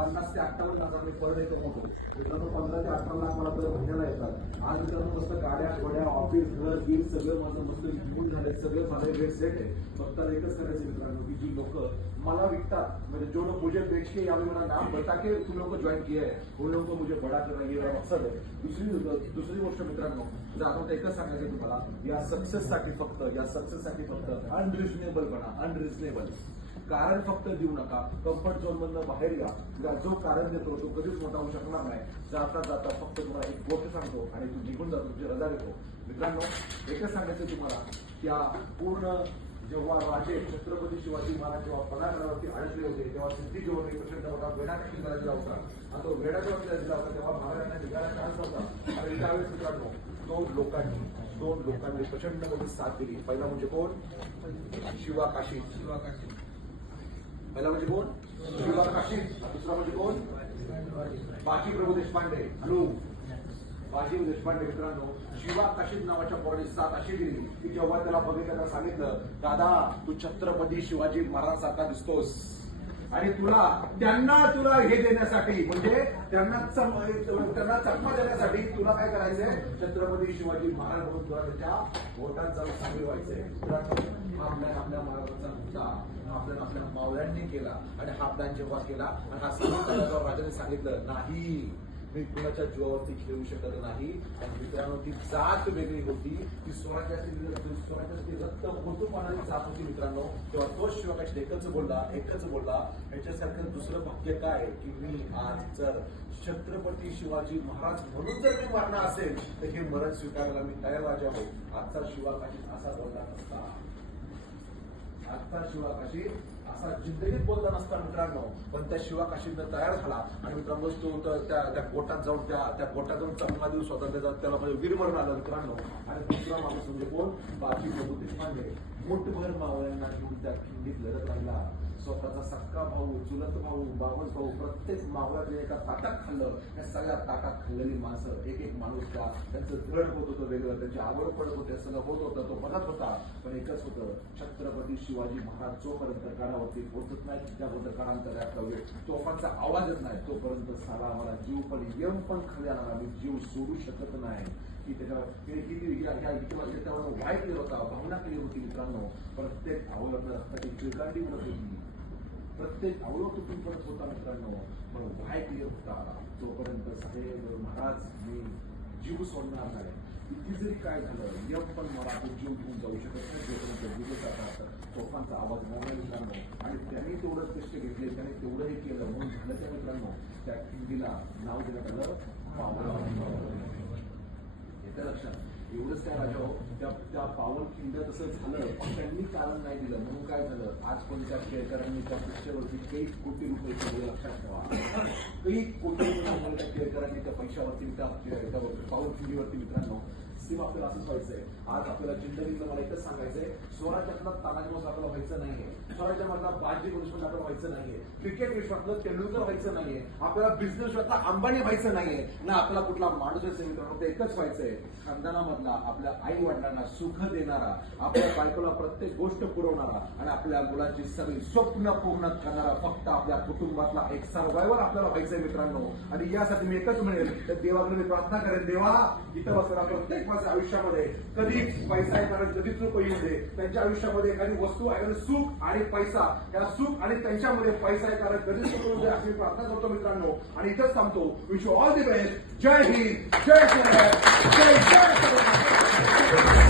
पन्नास ते अठ्ठावन्न लाखात पर डे कमवतो. मित्रांनो पंधरा ते अठरा लाख मला दर महिन्याला येतात. आज मित्रांनो मस्त गाड्या घोड्या ऑफिस घर बिल सगळं माझं मस्त विकून झालंय. सगळं माझं रेट सेट आहे. फक्त एकच करायचं मित्रांनो की जी लोक मला विकतात म्हणजे जो लोग मुझे बेच के या मेरा नाम बता के तुम लोगों को ज्वाइन किया है उन हो लोगों को मुझे बड़ा करना ये मेरा मकसद है दुसरी दुसरी गोष्ट मित्रांनो जर आता एकच सांगायचं तुम्हाला या सक्सेस साठी फक्त या सक्सेस साठी फक्त अनरिजनेबल बना अनरिजनेबल कारण फक्त देऊ नका. कम्फर्ट झोन मधनं बाहेर या. जो कारण देतो तो कधीच मोठा होऊ शकणार नाही. जाता जाता फक्त तुम्हाला एक गोष्ट सांगतो आणि तू निघून जातो तुझी रजा देतो मित्रांनो एकच सांगायचं तुम्हाला या पूर्ण जेव्हा राजे छत्रपती शिवाजी महाराज जेव्हा पणागडावरती अडकले होते तेव्हा सिद्धी जेव्हा प्रचंड होता वेडा किल्ला दिला होता. आणि तो वेडा जेव्हा किल्ला दिला होता तेव्हा महाराजांना निघायला चान्स होता. आणि त्यावेळेस मित्रांनो दोन लोकांनी दोन लोकांनी प्रचंड मोठी साथ दिली. पहिला म्हणजे कोण? शिवा काशी शिवा काशी पहिला म्हणजे कोण? शिवा दुसरा म्हणजे कोण? बाजी प्रभू देशपांडे. हॅलो. बाजी देशपांडे मित्रांनो शिवा काशीद नावाच्या बॉडी साथ अशी दिली. की जेव्हा त्याला बघितलं त्याला सांगितलं दादा तू छत्रपती शिवाजी महाराजांसारखा दिसतोस. आणि तुला त्यांना तुला हे देण्यासाठी म्हणजे त्यांना त्यांना चकमा देण्यासाठी तुला काय करायचंय? छत्रपती शिवाजी महाराज म्हणून तुला त्याच्या वोटांचा सामील व्हायचंय मित्रांनो, हा प्लॅन आपल्या महाराजांचा होता हा प्लॅन आपल्या केला आणि हा प्लॅन जेव्हा केला आणि हा सांगितलं राजाने सांगितलं नाही मी कुणाच्या जीवावरती खेळू शकत नाही. आणि मित्रांनो ती जात वेगळी होती. ती स्वराज्याची स्वराज्याची रक्त ओतून पाहणारी जात होती मित्रांनो. तेव्हा तो शिवाकाशी एकच बोलला एकच बोलला याच्यासारखं दुसरं भाग्य काय की मी आज जर छत्रपती शिवाजी महाराज म्हणून जर मी मरणा असेल तर हे मरण स्वीकारायला मी तयार राजा हो आजचा शिवाकाशी असा बोलला नसता. आजचा शिवाकाशी असा जिंदगीत बोलला नसता मित्रांनो पण त्या शिवाकाशीनं तयार झाला. आणि मित्रांनो तो त्या त्या गोटात जाऊन त्या त्या गोटात जाऊन चांगला दिवस स्वातंत्र्य त्याला म्हणजे वीरमरण आलं मित्रांनो. आणि दुसरा माणूस म्हणजे कोण? बाजी प्रभू देशपांडे मोठभर मावळ्यांना घेऊन त्या खिंडीत लढत राहिला. स्वतःचा सक्का भाऊ चुलत भाऊ बावस भाऊ प्रत्येक मावळ्याने एका ताटात खाल्लं. या सगळ्या ताटात खाल्लेली माणसं एक एक माणूस त्या त्यांचं धड होत होतं वेगळं. त्यांची आवड पडत होते सगळं होत होतं तो बघत होता. पण एकच होतं छत्रपती शिवाजी महाराज जोपर्यंत गडावरती पोचत नाही त्याबद्दल काळांतर वेळ. तोफांचा आवाजच नाही. तोपर्यंत सारा आम्हाला जीव पण यम पण खाली आणणार. आम्ही जीव सोडू शकत नाही. की त्याच्यावर तिने किती त्याच्यावर केला होता भावना केली होती मित्रांनो. प्रत्येक आवलं रक्ताची चिळकांडी म्हणत होती. प्रत्येक अवयव तुटून पडत होता मित्रांनो. पण वाईट क्लिअर होता जोपर्यंत साहेब महाराज मी जीव सोडणार नाही. किती जरी काय झालं यम पण मला तो जीव घेऊन जाऊ शकत नाही जोपर्यंत लोकांचा जातात तोफांचा आवाज मोठ्या मित्रांनो आणि त्यांनी तेवढं कष्ट घेतले त्याने तेवढं हे केलं म्हणून झालं त्या मित्रांनो त्या खिंडीला नाव देण्यात आलं पावला येतं लक्षात. एवढंच काय राजा हो, त्या त्या पावन खिंड तसं झालं पण त्यांनी कारण नाही दिलं. म्हणून काय झालं? आज पण त्या केळकरांनी त्या पिक्चरवरती काही कोटी रुपये ठेवले लक्षात ठेवा. काही कोटी रुपये त्या केळकरांनी त्या पैशावरती त्या त्या पावन खिंडीवरती मित्रांनो. सिम आपल्याला असंच व्हायचंय. आज आपल्याला जिंदगीचं मला एकच सांगायचंय. स्वराज्यातला तानाजी आपल्याला व्हायचं नाहीये. स्वराज्यामधला बाजी दुश्मन आपल्याला व्हायचं नाहीये. क्रिकेट विश्वातलं तेंडुलकर व्हायचं नाहीये. आपल्याला बिझनेस विश्वातला अंबानी व्हायचं नाहीये. ना आपला कुठला माणूस असेल मित्रांनो ते एकच व्हायचंय. खानदानामधला आपल्या आई वडिलांना सुख देणारा आपल्या बायकोला प्रत्येक गोष्ट पुरवणारा आणि आपल्या मुलांची सगळी स्वप्न पूर्ण करणारा फक्त आपल्या कुटुंबातला एक सर्वायवर आपल्याला व्हायचंय मित्रांनो. आणि यासाठी मी एकच म्हणेल तर देवाकडे मी प्रार्थना करेन देवा इथं बसलेला प्रत्येक माणसाच्या आयुष्यामध्ये. कधी पैसा येणार कधीच नको येऊ दे त्यांच्या आयुष्यामध्ये एखादी वस्तू एखादं सुख आणि पैसा. या सुख आणि त्यांच्यामध्ये पैसा येणार कधीच नको येऊ दे अशी प्रार्थना करतो मित्रांनो. आणि इथंच थांबतो. विश ऑल दी बेस्ट जय हिंद. जय जय जय